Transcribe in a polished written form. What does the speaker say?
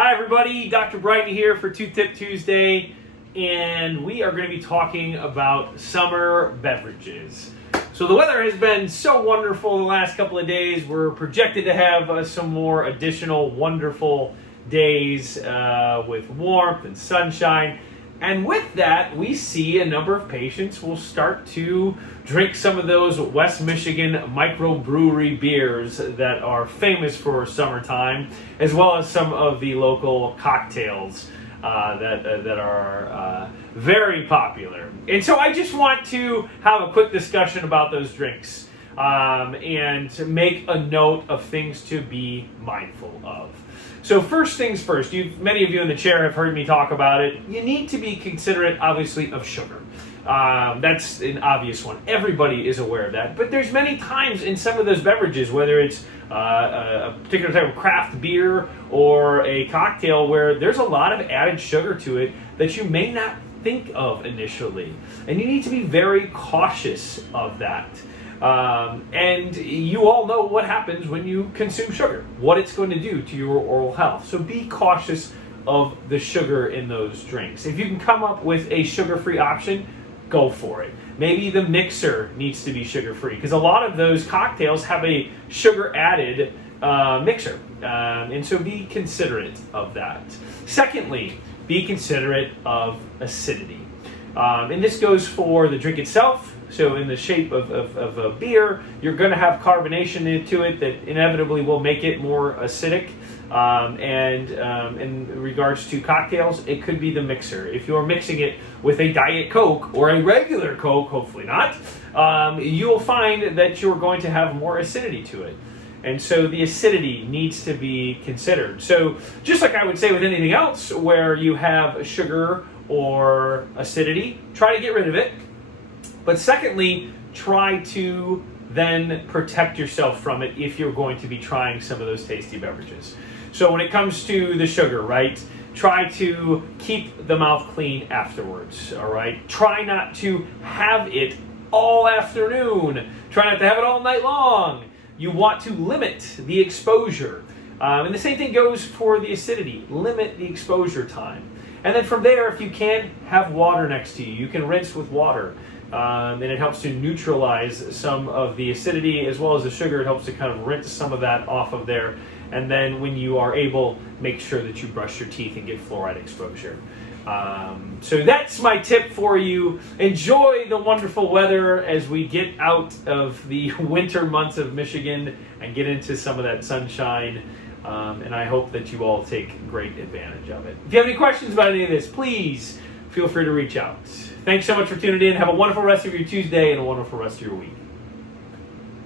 Hi everybody, Dr. Bryton here for Two Tip Tuesday, and we are going to be talking about summer beverages. So the weather has been so wonderful the last couple of days. We're projected to have some more additional wonderful days with warmth and sunshine. And with that, we see a number of patients will start to drink some of those West Michigan microbrewery beers that are famous for summertime, as well as some of the local cocktails that are very popular. And so I just want to have a quick discussion about those drinks and make a note of things to be mindful of. So first things first, many of you in the chair have heard me talk about it. You need to be considerate, obviously, of sugar. That's an obvious one. Everybody is aware of that. But there's many times in some of those beverages, whether it's a particular type of craft beer or a cocktail, where there's a lot of added sugar to it that you may not think of initially. And you need to be very cautious of that. And you all know what happens when you consume sugar, what it's going to do to your oral health. So be cautious of the sugar in those drinks. If you can come up with a sugar-free option, go for it. Maybe the mixer needs to be sugar-free, because a lot of those cocktails have a sugar-added mixer. And so be considerate of that. Secondly, be considerate of acidity. And this goes for the drink itself. So in the shape of a beer, you're going to have carbonation to it that inevitably will make it more acidic. And in regards to cocktails, it could be the mixer. If you're mixing it with a Diet Coke or a regular Coke, hopefully not, you'll find that you're going to have more acidity to it. And so the acidity needs to be considered. So just like I would say with anything else where you have sugar or acidity, try to get rid of it. But secondly, try to then protect yourself from it if you're going to be trying some of those tasty beverages. So when it comes to the sugar, right, try to keep the mouth clean afterwards, all right? Try not to have it all afternoon. Try not to have it all night long. You want to limit the exposure. And the same thing goes for the acidity. Limit the exposure time. And then from there, if you can, have water next to you. You can rinse with water. And it helps to neutralize some of the acidity as well as the sugar. It helps to kind of rinse some of that off of there. And then when you are able, make sure that you brush your teeth and get fluoride exposure. So that's my tip for you. Enjoy the wonderful weather as we get out of the winter months of Michigan and get into some of that sunshine. And I hope that you all take great advantage of it. If you have any questions about any of this, please feel free to reach out. Thanks so much for tuning in. Have a wonderful rest of your Tuesday and a wonderful rest of your week.